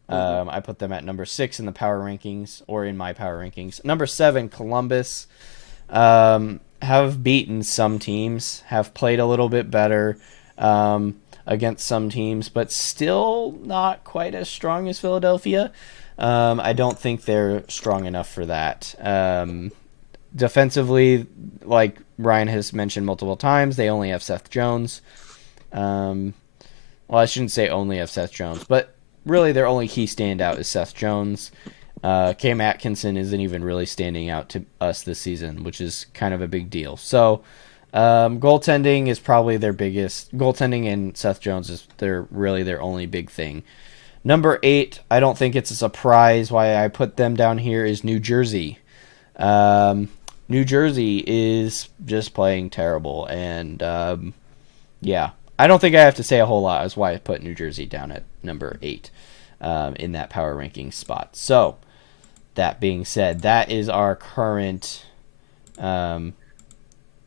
Mhm. I put them at number six in the power rankings, or in my power rankings. Number seven, Columbus. Have beaten some teams, have played a little bit better against some teams, but still not quite as strong as Philadelphia. I don't think they're strong enough for that. Defensively, like Ryan has mentioned multiple times, they only have Seth Jones. Um, well, I shouldn't say only have Seth Jones, but really their only key standout is Seth Jones. Cam Atkinson isn't even really standing out to us this season, which is kind of a big deal. So, goaltending is probably their biggest. Goaltending and Seth Jones is their only big thing. Number eight, I don't think it's a surprise why I put them down here, is New Jersey. Um, New Jersey is just playing terrible, and yeah, I don't think I have to say a whole lot as why I put New Jersey down at number eight in that power ranking spot. So, that being said, um,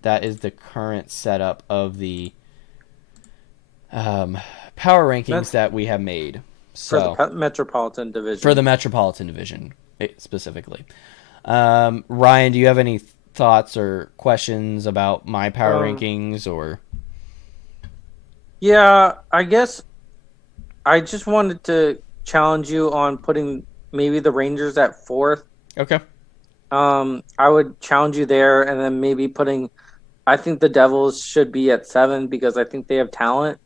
that is the current setup of the um, power rankings Met- that we have made. for the So Metropolitan for the Division. Metropolitan Division specifically, Ryan, do you have any thoughts or questions about my power Um, rankings or? yeah, I guess I just wanted to challenge you on putting maybe the Rangers at fourth. Okay. I would challenge you there, and then maybe putting. I think the Devils should be at seven because I think they have talent.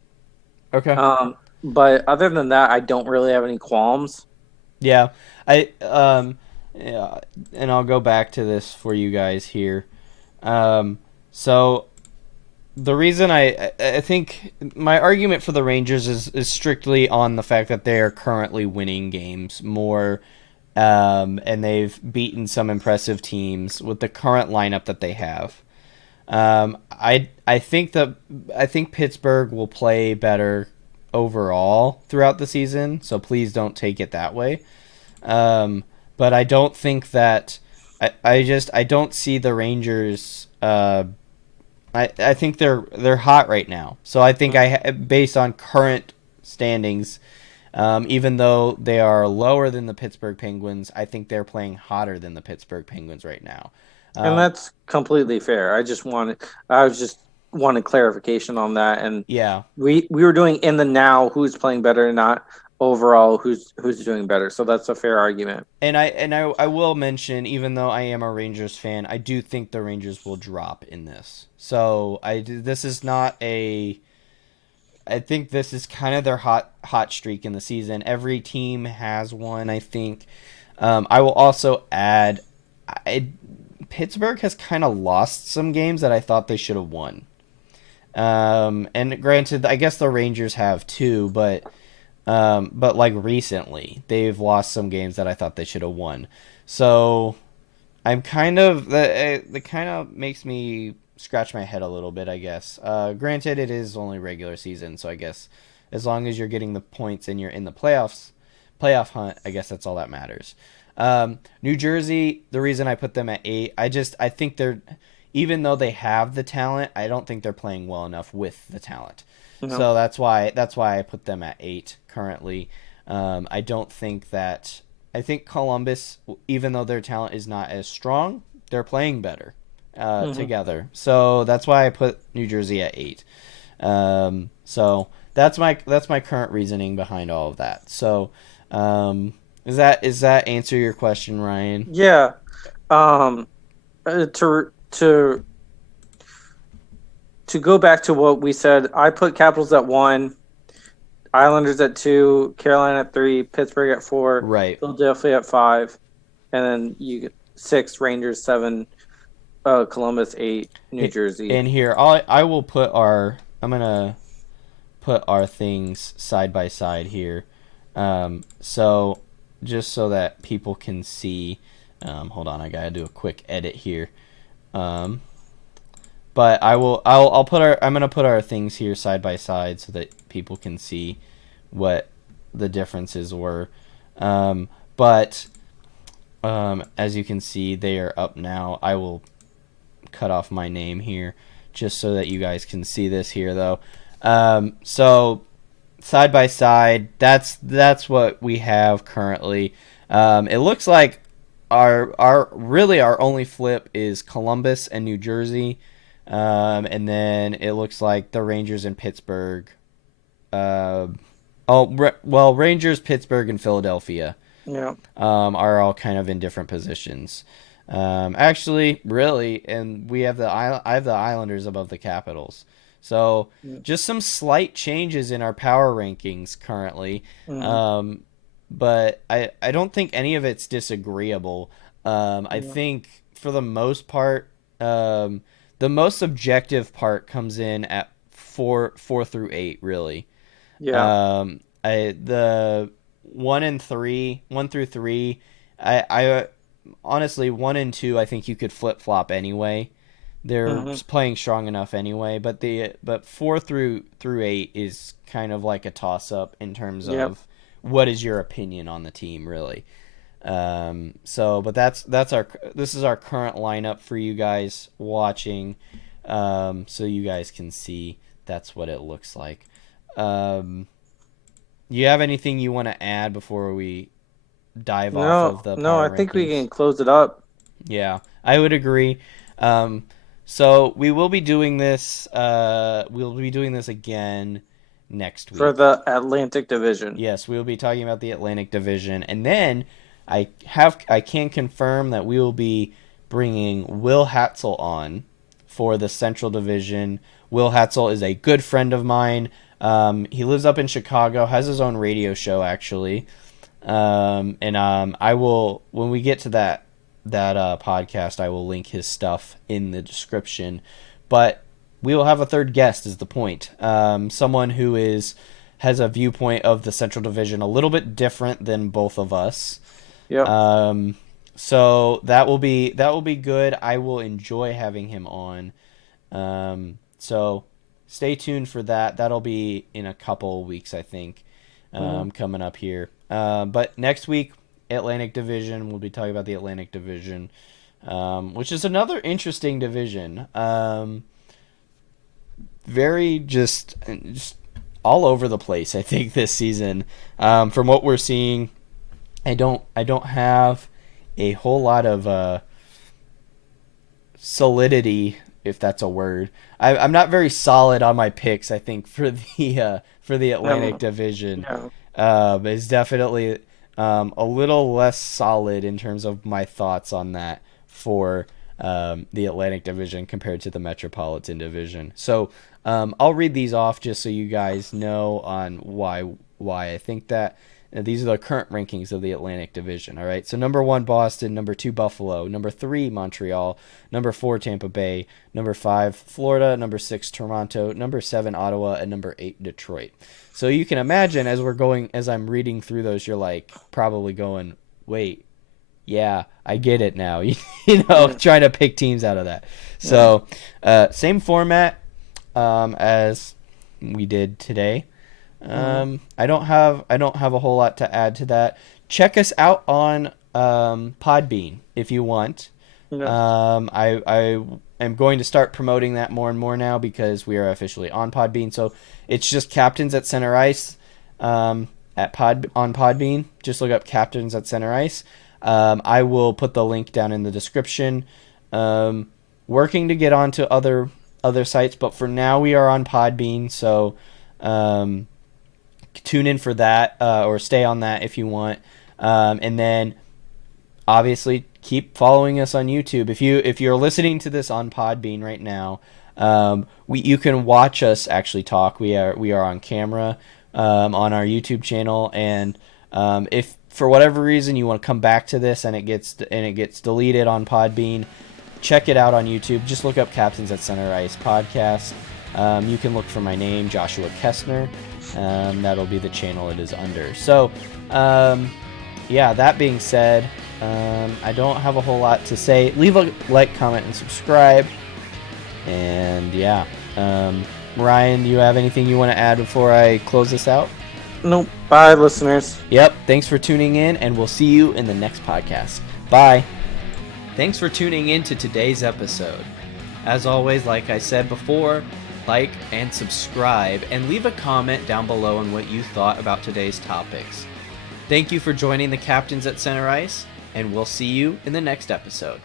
Okay. Um, but other than that, I don't really have any qualms. Yeah. I yeah, and I'll go back to this for you guys here. So the reason I think my argument for the Rangers is strictly on the fact that they are currently winning games more, and they've beaten some impressive teams with the current lineup that they have. I think Pittsburgh will play better overall throughout the season, so please don't take it that way. Um, but I don't think that I don't see the Rangers. I think they're hot right now. So I think based on current standings, even though they are lower than the Pittsburgh Penguins, I think they're playing hotter than the Pittsburgh Penguins right now. And Um, that's completely fair. I was just wanting clarification on that. And yeah, we were doing in the now who's playing better, not overall who's doing better. So that's a fair argument. and I will mention, even though I am a Rangers fan, I do think the Rangers will drop in this. So this is not a. I think this is kind of their hot streak in the season. Every team has one. I think. I will also add, I, Pittsburgh has kind of lost some games that I thought they should have won. And granted, I guess the Rangers have too, but like recently, they've lost some games that I thought they should have won. So I'm kind of that kind of makes me scratch my head a little bit, I guess. Granted, it is only regular season, so I guess as long as you're getting the points and you're in the playoff hunt, I guess that's all that matters. New Jersey, the reason I put them at 8, I think they're, even though they have the talent, I don't think they're playing well enough with the talent. You know, So that's why I put them at 8 currently. I don't think that I think Columbus, even though their talent is not as strong, they're playing better hmm together. So that's why I put New Jersey at 8. So that's my current reasoning behind all of that. So is that answer your question, Ryan? yeah. Um, to go back to what we said, I put Capitals at one, Islanders at two, Carolina at three, Pittsburgh at four, Right. Philadelphia at five, and then you get six, Rangers seven, Columbus eight, New Jersey. And here I will put our I'm gonna put our things side by side here. So just so that people can see. Hold on, I gotta do a quick edit here. Um, but I'll put our I'm gonna put our things here side by side so that people can see what the differences were. Um, but as you can see, they are up now. I will cut off my name here just so that you guys can see this here though. So side by side, that's what we have currently. It looks like our only flip is Columbus and New Jersey, and then it looks like the Rangers and Pittsburgh. Uh, well, Rangers, Pittsburgh, and Philadelphia Yeah. are all kind of in different positions. Actually, really, and I have the Islanders above the Capitals. So just some slight changes in our power rankings currently, Mm-hmm. um, but I don't think any of it's disagreeable. I Yeah. think for the most part, the most objective part comes in at four through 8, really. Yeah. The 1 through 3, I honestly 1 and 2, I think you could flip flop anyway. They're Mm-hmm. playing strong enough anyway, but 4 through 8 is kind of like a toss up in terms Yep. of what is your opinion on the team, really. But that's our this is our current lineup for you guys watching, so you guys can see that's what it looks like. Um, you have anything you want to add before we dive off No, of the no, I power think we rankings? can close it up. Yeah, I would agree. So we will be doing this. We'll be doing this again next For week. the Atlantic Division. Yes, we will be talking about the Atlantic Division, and then I can confirm that we will be bringing Will Hatzel on for the Central Division. Will Hatzel is a good friend of mine. He lives up in Chicago, has his own radio show actually, and I will, when we get to that podcast, I will link his stuff in the description. But we will have a third guest, is the point. Someone who has a viewpoint of the Central Division a little bit different than both of us. Yep. So that will be good. I will enjoy having him on. So stay tuned for that. That'll be in a couple weeks, I think, coming up here. But next week, Atlantic Division. We'll be talking about the Atlantic Division, which is another interesting division. Very just all over the place, I think, this season. From what we're seeing, I don't have a whole lot of solidity, if that's a word. I'm not very solid on my picks, I think, for the Atlantic Division. No. Is definitely a little less solid in terms of my thoughts on that for the Atlantic Division compared to the Metropolitan Division. So I'll read these off just so you guys know on why I think that. These are the current rankings of the Atlantic Division. All right. So number 1, Boston. Number 2, Buffalo. Number 3, Montreal. Number 4, Tampa Bay. Number 5, Florida. Number 6, Toronto. Number 7, Ottawa, and number 8, Detroit. So you can imagine as I'm reading through those, you're like probably going, wait, yeah, I get it now. Trying to pick teams out of that. So same format as we did today. I don't have a whole lot to add to that. Check us out on Podbean if you want. No. I am going to start promoting that more and more now because we are officially on Podbean. So it's just Captains at Center Ice on Podbean. Just look up Captains at Center Ice. I will put the link down in the description. Working to get onto other sites, but for now we are on Podbean. So tune in for that or stay on that if you want. And then obviously keep following us on YouTube. If you're listening to this on Podbean right now, you can watch us actually talk. We are on camera on our YouTube channel, and if for whatever reason you want to come back to this and it gets deleted on Podbean, check it out on YouTube. Just look up Captains at Center Ice podcast. You can look for my name, Joshua Kestner. That'll be the channel it is under. So, that being said, I don't have a whole lot to say. Leave a like, comment, and subscribe. And Ryan, do you have anything you want to add before I close this out? Nope. Bye, listeners. Yep. Thanks for tuning in, and we'll see you in the next podcast. Bye. Thanks for tuning in to today's episode. As always, like I said before, like and subscribe, and leave a comment down below on what you thought about today's topics. Thank you for joining the Captains at Center Ice, and we'll see you in the next episode.